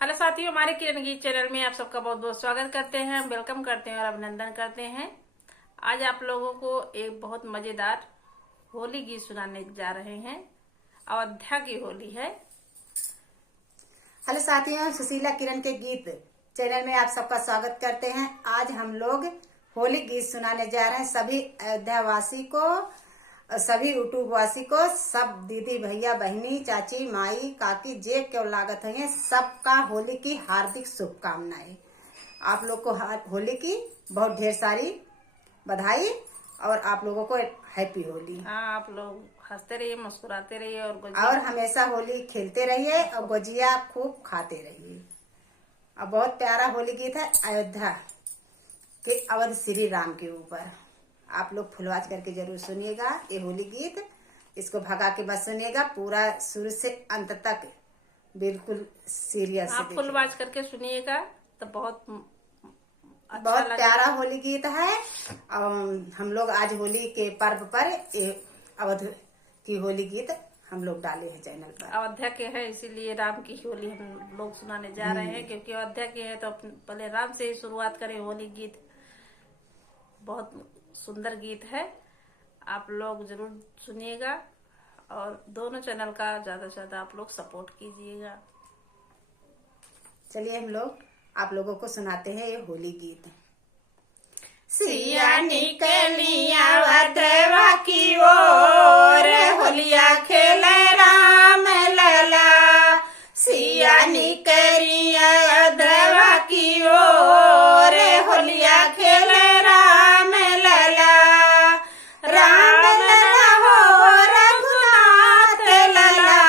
Hello साथियों, हमारे किरण गीत चैनल में आप सबका बहुत बहुत स्वागत करते हैं, वेलकम करते हैं और अभिनंदन करते हैं। आज आप लोगों को एक बहुत मजेदार होली गीत सुनाने जा रहे हैं। अयोध्या की होली है। हेलो साथियों, सुशीला किरण के गीत चैनल में आप सबका स्वागत करते हैं। आज हम लोग होली गीत सुनाने जा रहे हैं सभी अयोध्या वासी को, सभी यूट्यूब वासी को, सब दीदी भैया बहनी चाची माई काकी जे क्यों लागत है सबका होली की हार्दिक शुभकामनाएं। आप लोग को होली की बहुत ढेर सारी बधाई और आप लोगों को हैप्पी होली। हाँ, आप लोग हंसते रहिए, मुस्कुराते रहिए और हमेशा होली खेलते रहिए और गुजिया खूब खाते रहिए। और बहुत प्यारा होली गीत है अयोध्या के अवध श्री राम के ऊपर। आप लोग फुलवाज करके जरूर सुनिएगा ये होली गीत। इसको भगा के बस सुनिएगा, पूरा शुरू से अंत तक बिल्कुल सीरियस से आप फुलवाज करके सुनिएगा तो बहुत बहुत प्यारा होली गीत है। और हम लोग आज होली के पर्व पर ये अवध की होली गीत हम लोग डाले हैं चैनल पर। अयोध्या के है इसीलिए राम की होली हम लोग सुनाने जा रहे हैं, क्योंकि अयोध्या के है तो पहले राम से ही शुरुआत करें। होली गीत बहुत सुंदर गीत है, आप लोग जरूर सुनिएगा और दोनों चैनल का ज्यादा से ज्यादा आप लोग सपोर्ट कीजिएगा। चलिए हम लोग आप लोगों को सुनाते हैं ये होली गीत। सिया निकलिया अयोध्या की ओर, होलिया खेले राम लला। सिया निकलिया अयोध्या की ओर, होलिया खेले राम लला। राम लला हो रघुनाथ लला,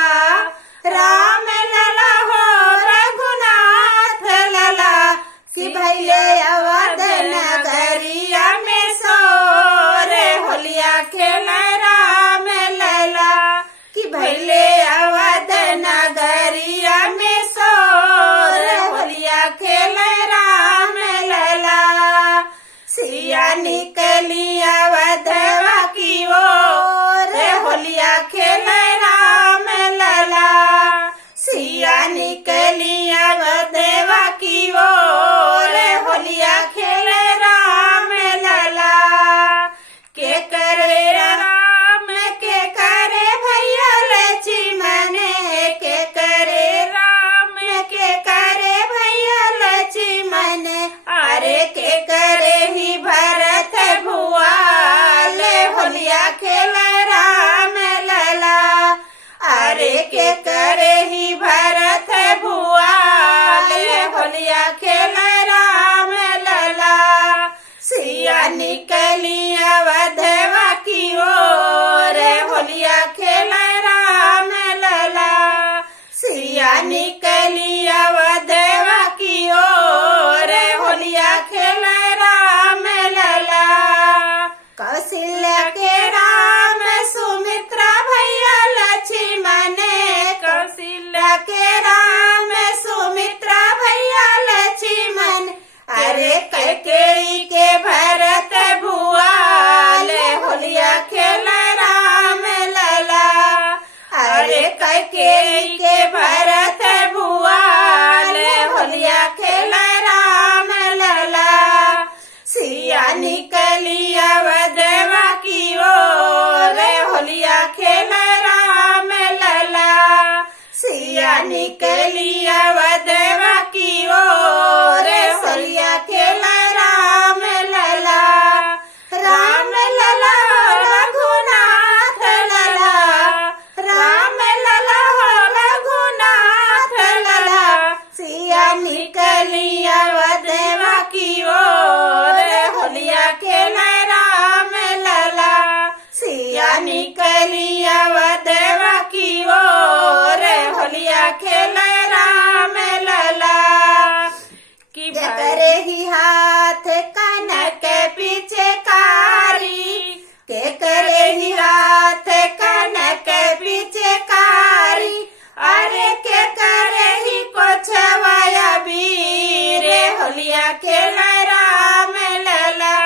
राम लला हो रघुनाथ लला। कि भैले अवध नगरिया में सोर, होलिया खेले राम लला। कि भैले अवध नगरिया में सोर, होलिया खेले राम लला। सिया निकली अवधवा की ओर, होलिया खेले राम लला। सिया निकली अवधवा की ओर, होलिया खेले राम लला। के करे राम के करे भैया लक्ष्मण, के करे राम के करे भैया लक्ष्मण। अरे के करे ही भरत भुआल, होलिया खेले राम लला। अरे के करे ही भरत भुआल, होलिया खेले राम लला। सिया निकली अवधवा की ओर, होलिया खेले राम लला। सिया निकली अवधवा की ओर, होलिया खेले राम लला। कौशल्या के राम सुमित्रा भैया लक्ष्मण, कौशल्या के राम सुमित्रा भैया लक्ष्मण। अरे कैकेयी के भरत भुआल, होलिया खेले राम लला। अरे कैकेयी के भरत भुआल, होलिया खेले राम लला। सिया निकली अवधवा की ओर, होलिया खेले राम लला। सिया निकली अवधवा की ओर, होलिया खेले राम लला। राम लला रघुनाथ लला, राम लला रघुनाथ लला। सिया निकली अवधवा की ओर, होलिया खेले राम लला। सिया निकली अवधवा की ओर, होलिया खेले राम लला। कि करे ही हाथ कनक पीछे कारी, के करे ही हाथ कनक पीछे कारी। अरे के करे ही कोछवाया वीर, होलिया खेले राम लला।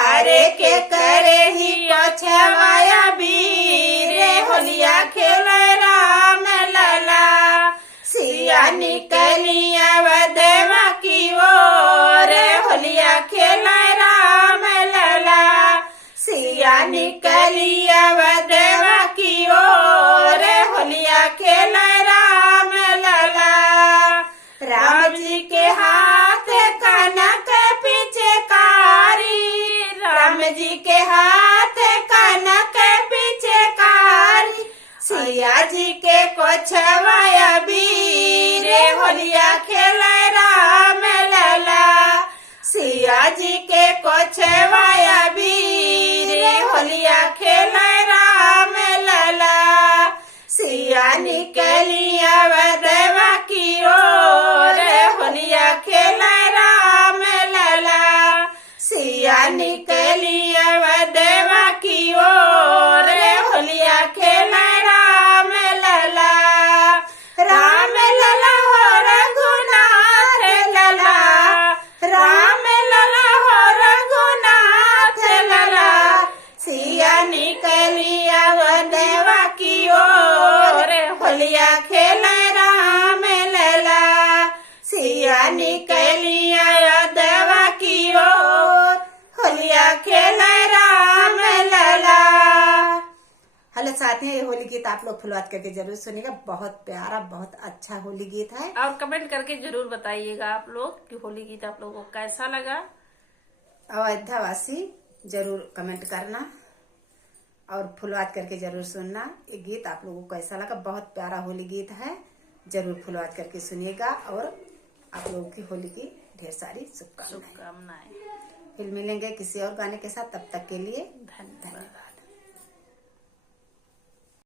अरे के करे ही कोछवाया वीर, होलिया खेले राम लला। सिया निकली अवधवा की ओर होलिया खेला राम लला। सिया निकली अवधवा की ओर होलिया खेला राम लला। राम जी के हाथ कनक पिचकारी, राम जी के हाथ कनक पिचकारी। सिया जी के कोछवाया बीर होलिया खेला राम लला। सिया जी के कोछवाया बीर होलिया खेला राम लला। सिया निकली अवधवा की ओर होलिया खेला राम लला। सिया निकली अवधवा की ओर होलिया खेला राम लला। राम लला हो रघुनाथ लला, राम लला हो रघुनाथ लला। सिया निकली अवधवा की ओर होलिया खेला राम लला। सिया निकली अवधवा की ओर होलिया खेला राम लला। हेलो साथियों, ये होली गीत आप लोग फुलवात करके जरूर सुनिएगा। बहुत प्यारा, बहुत अच्छा होली गीत है। और कमेंट करके जरूर बताइएगा आप लोग कि होली गीत आप लोगों को कैसा लगा। अयोध्यावासी जरूर कमेंट करना और फुलवात करके जरूर सुनना। ये गीत आप लोगों को कैसा लगा। बहुत प्यारा होली गीत है, जरूर फुलवात करके सुनिएगा। और आप लोगों की होली की ढेर सारी शुभकामनाएं। शुभकामनाएं। फिर मिलेंगे किसी और गाने के साथ, तब तक के लिए धन्यवाद।